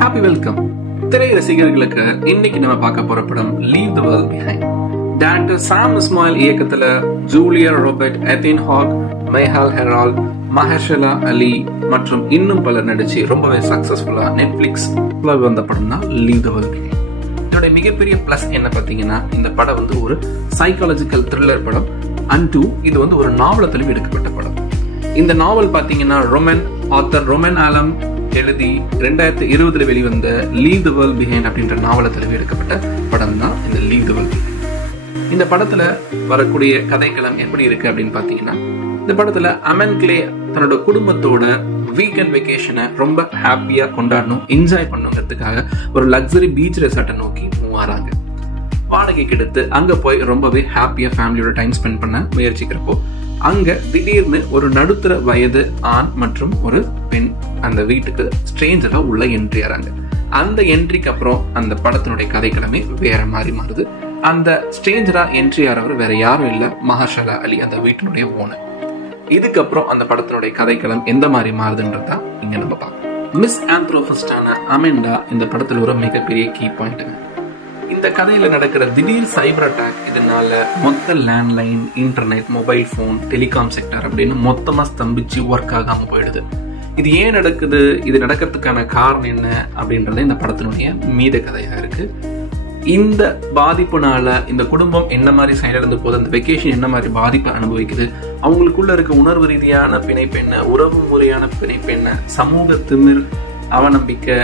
Happy welcome. திரை ரசிகர்களுக்கு இன்னைக்கு நம்ம பார்க்க போற படம் leave the world behind. Director Sam Esmail இயக்கத்துல Julia Robert, Ethan Hawke, Myhala Herrold, Mahershala Ali மற்றும் இன்னும் பலர் நடிச்சு ரொம்பவே சக்சஸ்ஃபுல்லா நெட்ஃபிளிக்ஸ்ல வந்த படம் தான் லீவ் தி வேர்ல்ட் பிஹைண்ட். இதோட மிகப்பெரிய பிளஸ் என்ன பார்த்தீங்கன்னா, இந்த படம் வந்து ஒரு சைக்காலஜிக்கல் த்ரில்லர் படம். அண்ட் இது வந்து ஒரு நாவலத்திலும் எடுக்கப்பட்ட படம். இந்த நாவல் பார்த்தீங்கன்னா ரொமன் ஆலம் எழுதி 2020 வெளிவந்த லீவ் தி வேர்ல்ட் பிஹைண்ட் அப்படின்ற நாவலத்தில் எடுக்கப்பட்ட படம் தான் இந்த லீவ் தி வேர்ல்ட் பிஹைண்ட். இந்த படத்துல வரக்கூடிய கதைக்களம் எப்படி இருக்கு அப்படின்னு பாத்தீங்கன்னா, இந்த படத்துல அமன் கிளே தன்னோட குடும்பத்தோட வீக்கெண்ட் வெக்கேஷனை ரொம்ப ஹாப்பியா கொண்டாடணும், என்ஜாய் பண்ணுங்கிறதுக்காக ஒரு லக்ஸரி பீச் ரெசார்ட்டை நோக்கி மூவாராங்க. வாடகைக்கு எடுத்து அங்க போய் ரொம்பவே ஹாப்பியா ஃபேமிலியோட டைம் ஸ்பெண்ட் பண்ண முயற்சிக்கிறப்போ அங்க திடீர்னு ஒரு நடுத்தர வயது ஆண் மற்றும் ஒரு பெண் அந்த வீட்டுக்கு ஸ்ட்ரேஞ்சரா உள்ள என்ட்ரி ஆறாங்க. அந்த என்ட்ரிக்கு அப்புறம் அந்த படத்தினுடைய கதைக்கிழமை வேற மாதிரி மாறுது. அந்த ஸ்ட்ரேஞ்சரா என்ட்ரி ஆறவர் வேற யாரும் இல்ல, மஹர்ஷலா அலி, அந்த வீட்டினுடைய ஓனர். இதுக்கப்புறம் அந்த படத்தினுடைய கதைக்களம் எந்த மாதிரி மாறுதுன்றதா இங்க நம்ம பார்க்கலாம். மிஸ் ஆந்த்ரோபிஸ்டான அமெண்டா இந்த படத்துல ஒரு மிகப்பெரிய கீ பாயிண்ட்டுங்க. இந்த கதையில நடக்கிற திடீர் சைபர் அட்டாக் இதனால மொத்த landline, internet, mobile phone, telecom sector அப்படின்னு மொத்தமா ஸ்தம்பிச்சு ஒர்க் ஆகாம போயிடுது. இது ஏன் நடக்குது, இது நடக்கிறதுக்கான காரணம் என்ன அப்படின்றத இந்த படத்தினுடைய மீத கதையா இருக்கு. இந்த பாதிப்புனால இந்த குடும்பம் என்ன மாதிரி செயலிழந்து போகுது, அந்த வெக்கேஷன் என்ன மாதிரி பாதிப்பை அனுபவிக்குது, அவங்களுக்குள்ள இருக்க உணர்வு ரீதியான பிணைப்பு என்ன, உறவு முறையான பிணைப்பு என்ன, சமூக திமிர், அவநம்பிக்கை,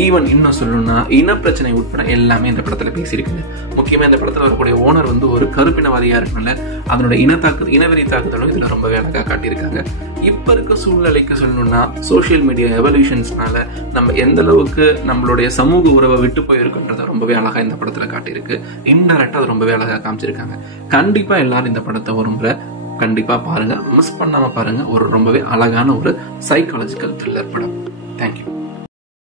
ஈவன் இன்னும் சொல்லணும்னா இனப்பிரச்சனை உட்பட எல்லாமே இந்த படத்துல பேசியிருக்குங்க. முக்கியமா இந்த படத்துல வரக்கூடிய ஓனர் வந்து ஒரு கருப்பினவாதியா இருக்கனால அதனோட இனவெறி தாக்குதலும் இதுல ரொம்பவே அழகா காட்டியிருக்காங்க. இப்ப இருக்க சூழ்நிலைக்கு சொல்லணும்னா சோசியல் மீடியா எவல்யூஷன்ஸ்னால நம்ம எந்த அளவுக்கு நம்மளுடைய சமூக உறவை விட்டு போயிருக்குன்றத ரொம்பவே அழகா இந்த படத்துல காட்டியிருக்கு. இன்டெரக்டா அது ரொம்பவே அழகா காமிச்சிருக்காங்க. கண்டிப்பா எல்லாரும் இந்த படத்தை ஒரு முறை கண்டிப்பா பாருங்க, மிஸ் பண்ணாம பாருங்க. ஒரு ரொம்பவே அழகான ஒரு சைக்காலஜிக்கல் த்ரில்லர் படம். தேங்க்யூ.